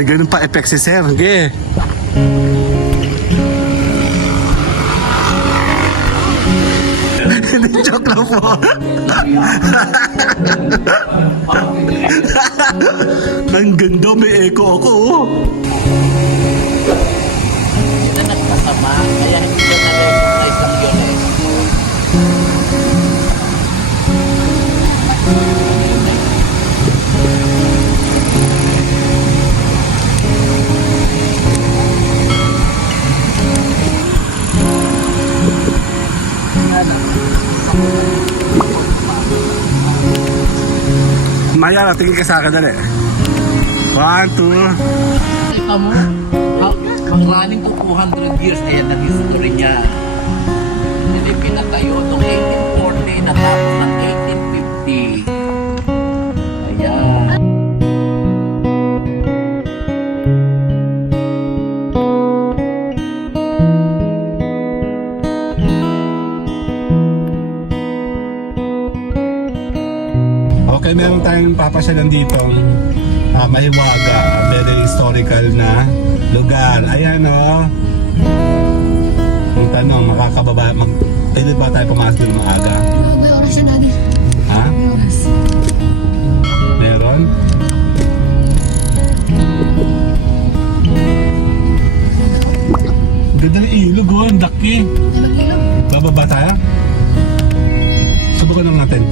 May ganun pa effect si Sir. Okay. Hindi, joke lang po. Ang ganda, may echo ako. Oh. Hindi na nagkasama, kaya hindi ko na-recognize ang UNESCO. Maya, tingin ka sa akin dali. 1, 2. Kita mo, mag-running to 200 years, ayan ang history niya. Hindi pinatayo noong 1840, natapos ng 1850. Ayan. Okay, meron tayong papasyalan dito. Mahiwaga, very historical na lugar. Ayan o. Ang tanong, pwede ba tayo pumasok doon maaga? May oras na natin. Ha? May oras. Meron? Ganda ng ilog o, ang daki. Bababa tayo? Subukan lang natin.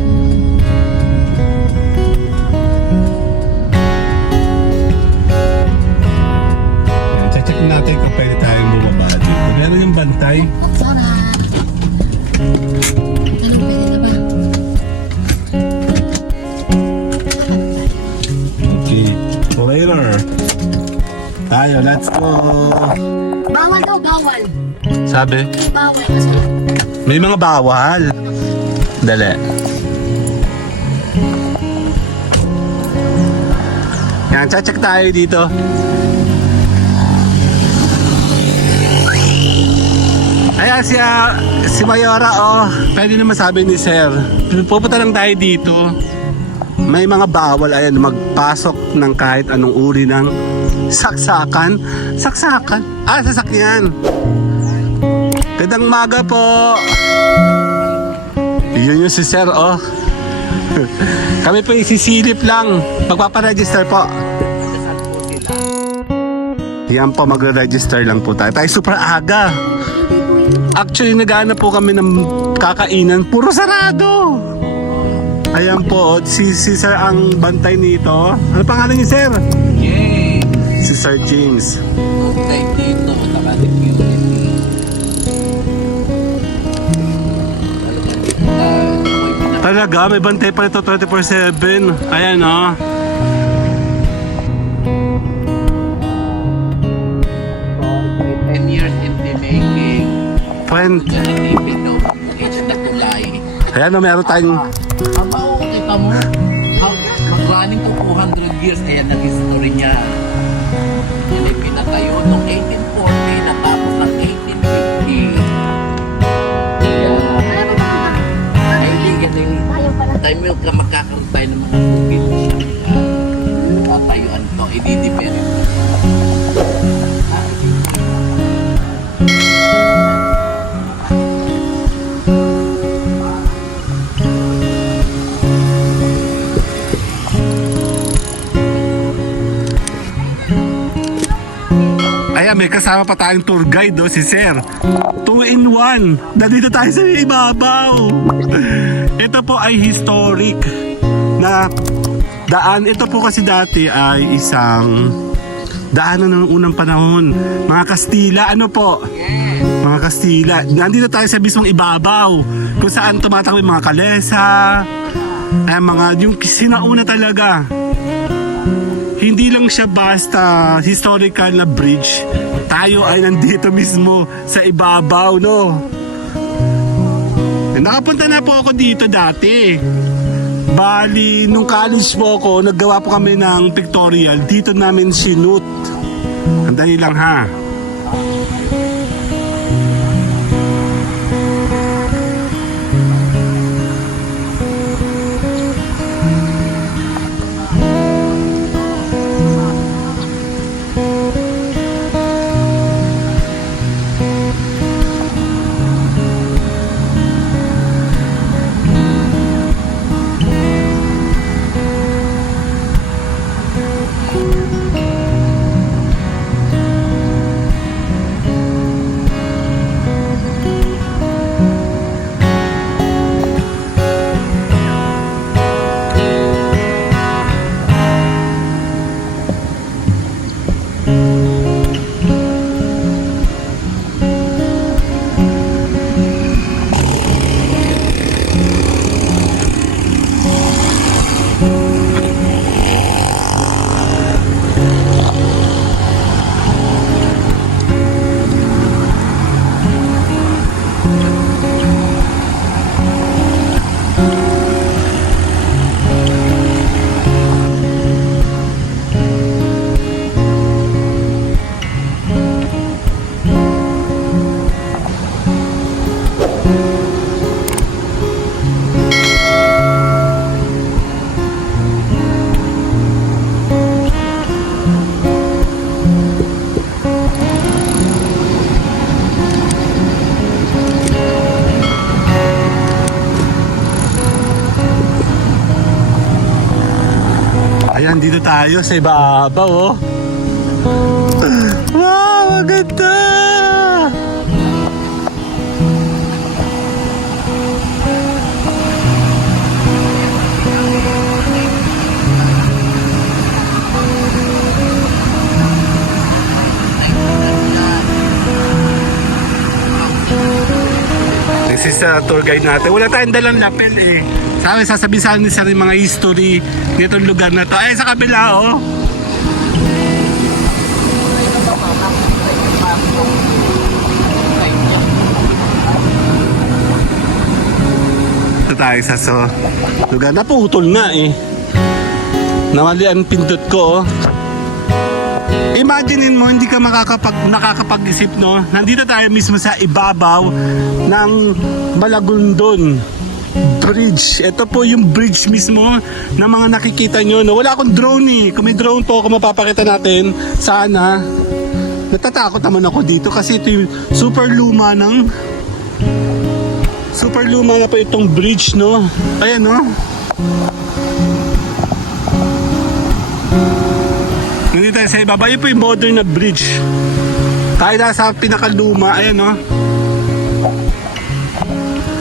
Check natin kung pwede tayong bumaba dito. Meron yung bantay. Sana. Anong pwede na ba? Okay. Later. Tayo, let's go. Bawal daw, bawal. Sabi? Bawal kasi. May mga bawal. Dali. Yan, check tayo dito. Ayan si Mayora, oh. Pwede naman sabi ni Sir. Pupunta lang tayo dito. May mga bawal, ayan, magpasok ng kahit anong uri ng saksakan. Saksakan? Ah, sasakyan. Gandang maga po. Yun yung si Sir, oh. Kami po isisilip lang. Magpaparegister po. Yan po, magre-register lang po tayo. Tayo super aga. Actually, nag-aano po kami ng kakainan. Puro sarado. Ayan po, si Sir ang bantay nito. Ano pangalan niyo, Sir? Yay! Si Sir James. Okay, dito, saka security. Talaga, may bantay pa ito 24/7. Ayan, oh. Friend. Ayan o, meron tayong... Abaw, kita mo, mag-running to 200 years, ayan ang history niya. Hindi pinatayo noong 1840, natapos ng 1850. Time will ka magkakaroon tayo ng mga bukid. Tatayuan to, i-depend. Ayan, may kasama pa tayong tour guide, oh, si Sir. 2 2-in-1. Nandito tayo sa ibabaw. Ito po ay historic na daan. Ito po kasi dati ay isang daanan ng unang panahon. Mga Kastila, ano po? Mga Kastila. Nandito tayo sa mismong ibabaw kung saan tumatakbo yung mga kalesa, ay mga yung sinauna talaga. Hindi lang siya basta historical na bridge. Tayo ay nandito mismo sa ibabaw, no? Nakapunta na po ako dito dati. Bali, nung college po ako, naggawa po kami ng pictorial. Dito namin sinut. Andali lang ha. Ayan, dito tayo sa ibabaw, oh. Wow, ang ganda! This is tour guide natin. Wala tayong dalang lapel eh. Sasabihin sa amin sa mga history nitong lugar na to. Ay, sa kabila, oh. Ito tayo sa lugar na putol na eh. Nawali ang pindot ko, oh. Imaginein mo, hindi ka nakakapag-isip, no? Nandito tayo mismo sa ibabaw ng Malagundon Bridge. Ito po yung bridge mismo na mga nakikita nyo, no? Wala akong drone eh. Kung may drone po ako mapapakita natin, sana. Natatakot naman ako dito kasi ito yung super luma na po itong bridge, no? Ayan, no? Nandito tayo sa ibaba. Yun po yung modern na bridge. Tayo na sa pinakaluma. Ayan, no?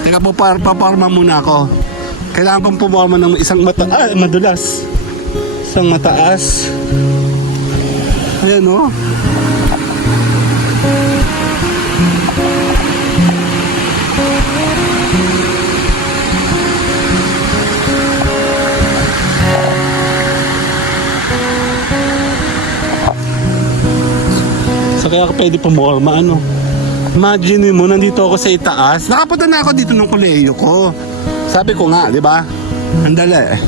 Teka po, paparma muna ako. Kailangan pang pumarma ng isang madulas. Isang mataas. Ayan, no? Kaya ako pwede pumorma, ano. Imagine mo, nandito ako sa itaas. Nakapunta na ako dito ng koleyo ko. Sabi ko nga, di ba? Andala eh.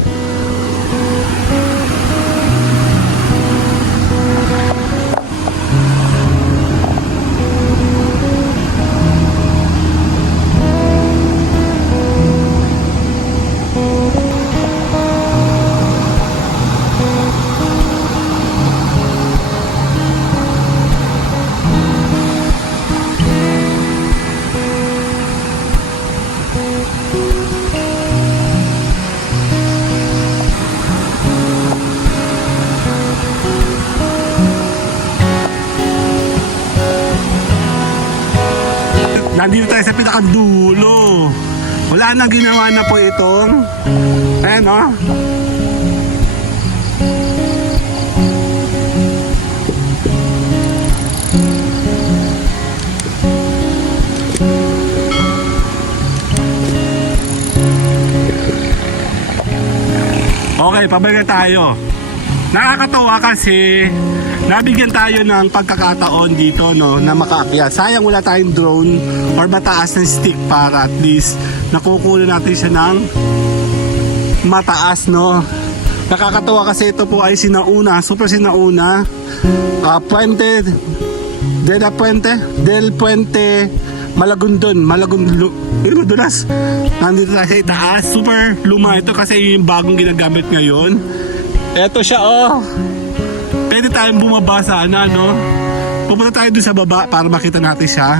pinakadulo. Wala nang ginawa na po itong, ayan o. Okay, pabalik tayo. Nakakatawa kasi nabigyan tayo ng pagkakataon dito no na makaakyat. Sayang wala tayong drone or mataas na stick para at least nakukuha natin siya ng mataas no. Nakakatawa kasi ito po ay sinauna, super sinauna. Puente del Puente Malagundon, madulas. Nandito tayo sa itaas. Super luma ito kasi yung bagong ginagamit ngayon. Eto siya oh. Pwede tayong bumaba sana no. Pupunta tayo dun sa baba para makita natin siya.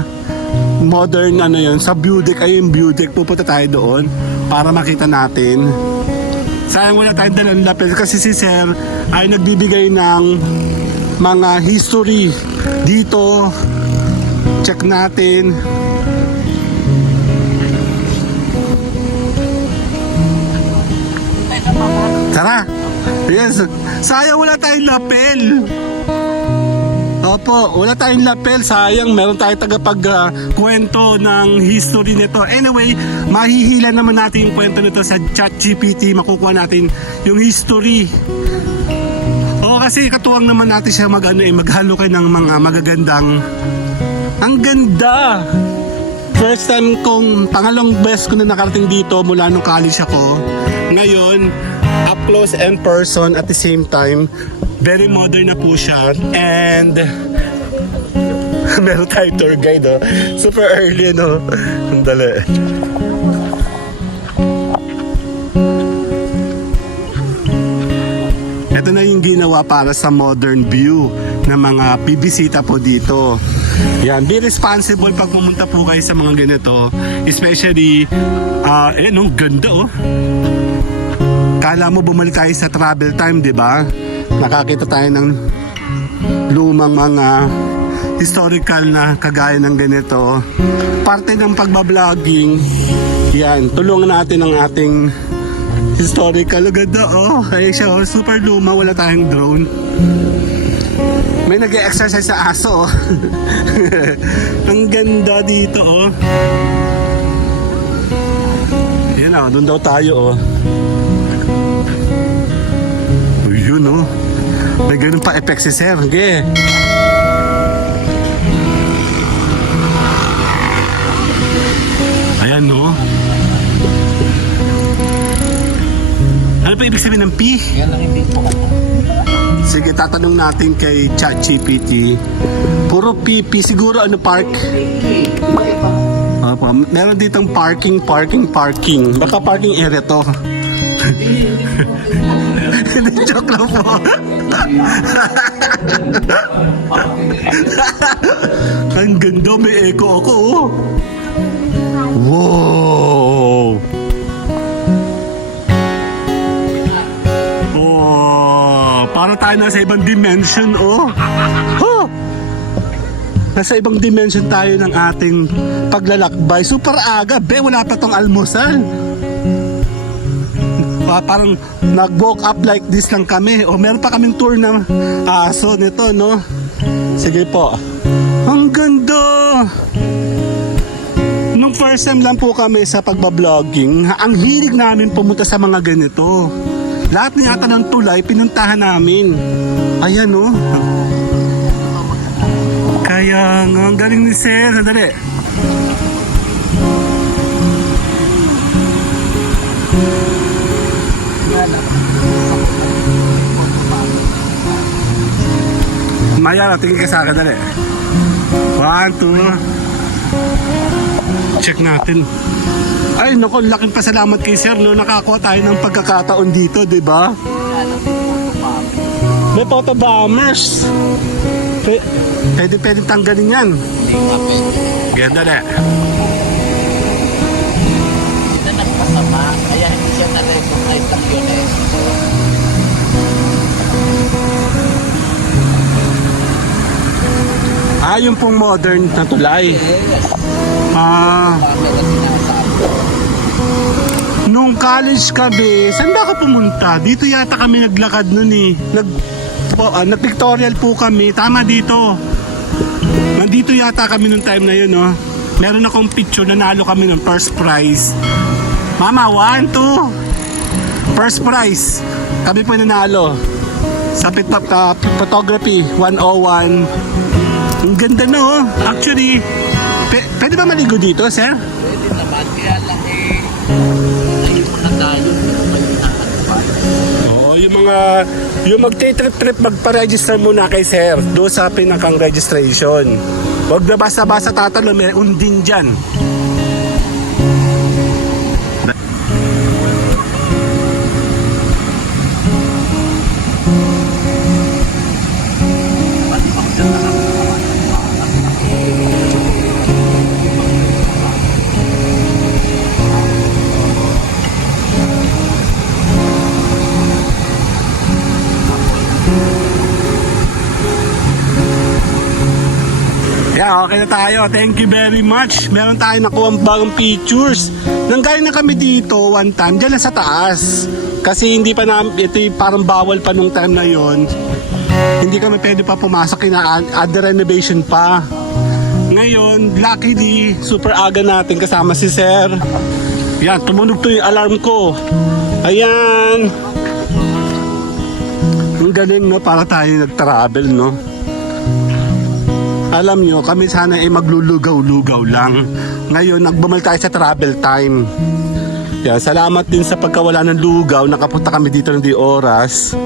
Modern ano yun. Sa view deck ay yung view deck. Pupunta tayo doon para makita natin. Sayang wala tayong dalang lapel kasi si Sir ay nagbibigay ng mga history dito. Check natin. Tara. Yes. Sayang wala tayong lapel. Opo, wala tayong lapel. Sayang, meron tayong kwento ng history nito. Anyway, mahihila naman natin yung kwento nito sa ChatGPT. Makukuha natin yung history. O kasi katuwang naman natin siya maghalo kayo ng mga magagandang. Ang ganda! First time kong, pangalong best ko na nakarating dito mula nung college ako. Ngayon, up close and person at the same time. Very modern na po siya. And meron tayong tour guide oh. Super early no. Ang dali. Ito na yung ginawa para sa modern view ng mga bibisita po dito. Yan, be responsible pag pumunta po kayo sa mga ganito. Especially, ganda oh. Kala mo bumalik tayo sa travel time, di ba? Nakakita tayo ng lumang mga historical na kagaya ng ganito. Parte ng pagbabloging, yan, tulungan natin ang ating historical. Ganda oh, ay siya oh, super luma, wala tayong drone. May nag-exercise sa aso oh. Ang ganda dito oh. Yan oh, doon daw tayo oh. Yun oh. May ganun pa effect si Sir. Okay. Ayan no. Ano pa ibig sabihin ng P? Yan lang hindi po. Sige, tatanong natin kay ChatGPT. Puro PP. Siguro ano park? Opo. Meron ditong parking. Baka parking area to. Hindi, joke lang po. Ang ganda, may echo ako oh. Wow! Oh, para tayo nasa ibang dimension oh. Huh! Nasa ibang dimension tayo ng ating paglalakbay. Super aga, wala pa tong almusal. Parang nag-walk up like this lang kami. O meron pa kaming tour ng aso nito, no? Sige po. Ang ganda! Nung first time lang po kami sa pagbabloging, ang hilig namin pumunta sa mga ganito. Lahat ng yata ng tulay, pinuntahan namin. Ayan, no? Kaya nga, ang galing ni Sir. Sandali. Maya, tingin ka sa akin, dali. 1, 2. Check natin. Ay, naku, laking pasalamat kay Sir, no? Nakakuha tayo ng pagkakataon dito, di ba? May photo bombers. Pwede tanggalin yan. Ganda na. Hindi na nagpasama, kaya hindi siya na-recognize ng UNESCO. Yung pong modern na tulay. Camera sinasabi. Nung college kami, saan ba ka pumunta? Dito yata kami naglakad nun eh. Nag-pictorial po kami. Tama dito. Nandito yata kami nung time na yun, no? Meron akong picture, nanalo kami ng first prize. Mama, 1, 2. First prize. Kami po nanalo. Sa photography, 101. Ang ganda, no? Actually, pwede ba maligo dito, sir? Pwede naman, kaya lang ayun mo na tayo. May pinakatuan. Oo, yung magte-trip-trip, magpa-register muna kay sir doon sa pinakang registration. Huwag na basta-basta tatalo, may undin dyan. Yeah, okay na tayo. Thank you very much. Meron tayo nakuha bagong pictures. Nanggaling na kami dito one time, dyan lang sa taas. Kasi hindi pa namin, ito parang bawal pa nung time na yon. Hindi kami pwede pa pumasok, under renovation pa. Ngayon, luckily, super aga natin kasama si Sir. Yan, tumunog to yung alarm ko. Ayan. Ang galing, no? Para tayo nag-travel, no? Alam nyo, kami sana ay maglulugaw-lugaw lang. Ngayon, nagbumal tayo sa travel time. Yan, salamat din sa pagkawala ng lugaw. Nakapunta kami dito ng di oras.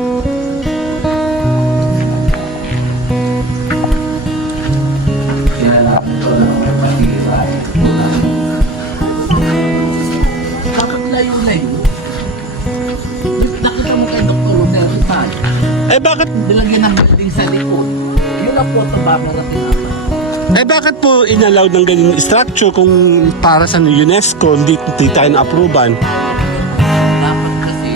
Bakit layo-layo? Nakita mo kay Dr. Romero tayo. Eh bakit, Nilagyan ng building sa likod. Yun ang photo camera na tinatay. bakit po inalaw ng ganyan structure kung para sa UNESCO, hindi tayo na-approvean? Dapat kasi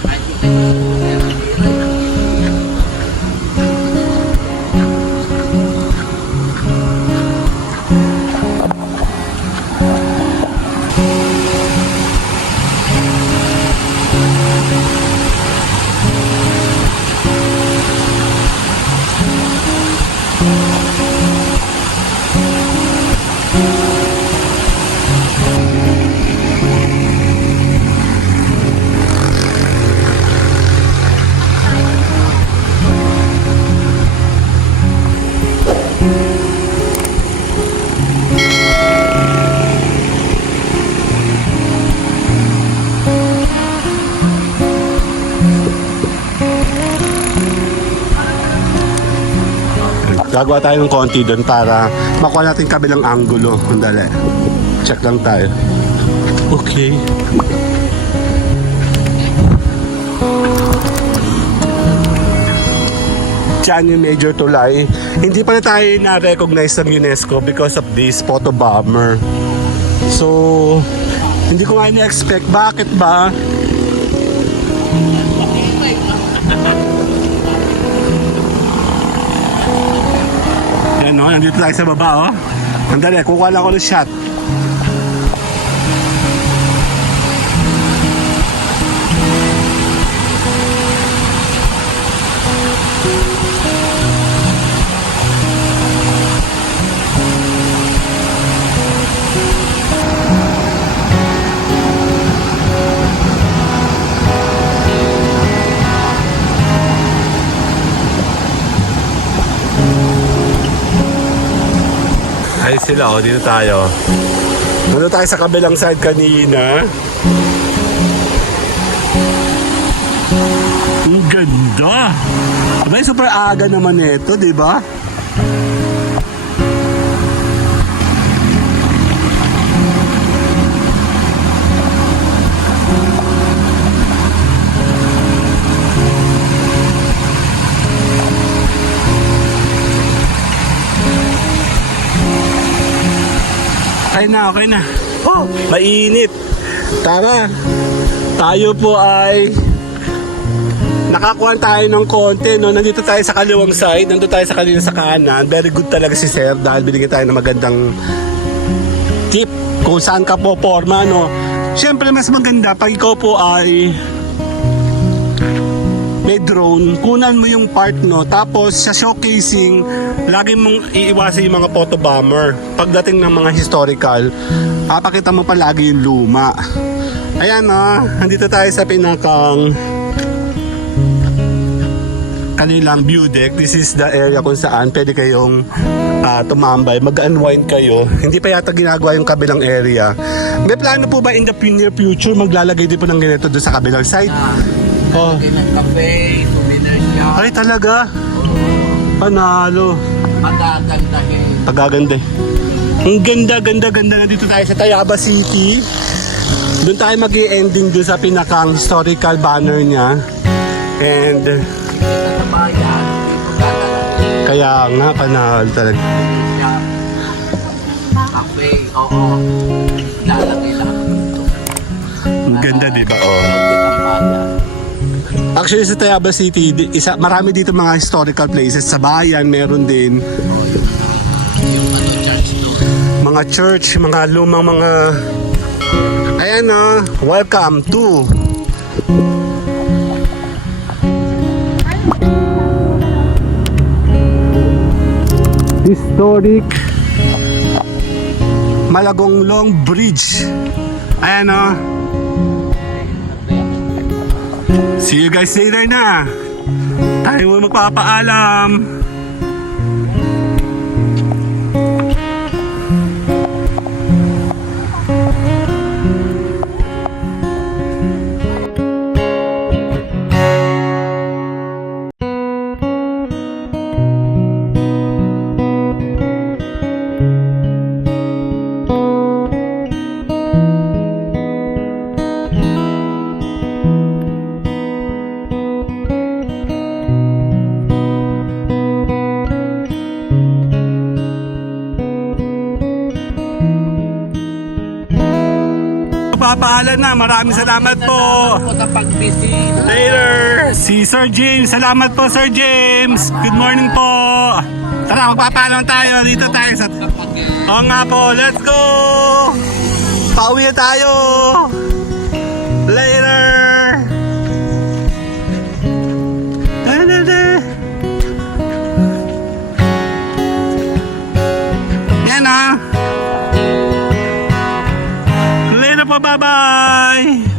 kahit ito yung Gagawa tayo ng konti doon para makuha natin kabilang anggulo. Dali. Check lang tayo. Okay. Diyan yung major tulay. Hindi pa na tayo na-recognize ng UNESCO because of this photo bomber. So, hindi ko nga na-expect. Bakit ba? Yan o, nandito tayo sa baba o. Andali, kukuha lang ako ng shot. Ay sila, oh, dito tayo. Dito tayo sa kabilang side kanina. Ang ganda. Abay, super aga naman ito, di ba? Okay na. Oh, mainit. Tara. Tayo po ay nakakuha tayo ng konti, no? Nandito tayo sa kaliwang side, nandito tayo sa kanina sa kanan. Very good talaga si Sir dahil binigyan tayo ng magandang tip kung saan ka po forma, no? Siyempre, mas maganda pag ikaw po ay may drone, kunan mo yung part, no? Tapos sa showcasing, lagi mong iiwasan yung mga photo bomber. Pagdating ng mga historical, papakita mo palagi yung luma. Ayan, no? Nandito tayo sa pinakang kanilang view deck. This is the area kung saan pwede kayong tumambay, mag-unwind kayo. Hindi pa yata ginagawa yung kabilang area. May plano po ba in the near future maglalagay din po ng ganito doon sa kabilang side? Oh. Lagay ng cafe, souvenir shop. Ay talaga? Panalo. Magagandahin. Pagaganda. Ang ganda na dito tayo sa Tayaba City. Doon tayo mag-i-ending doon sa pinakang historical banner niya. And Kita sa bayan, dito gagandahin. kaya nga panalo talaga. Shop. Cafe, oo. Lalagay lang dito. Ang ganda, di ba? Oh. Kita sa bayan. Actually sa Tayaba City, marami dito mga historical places. Sa bayan, meron din Yung church doon. mga church, mga lumang mga... Ayan, no? Welcome to historic Malagong Long Bridge. Ayan, no? See you guys later na. Tayo mo magpapaalam. Papaalam na. Maraming salamat po. Ako sa pagbisita. Later! Si Sir James. Salamat po, Sir James. Good morning po. Tara, magpapaalam tayo. Dito tayo sa... Oo nga po. Let's go! Pauwi na tayo! Later! Da-da-da. Yan, ah. Later po. Bye-bye!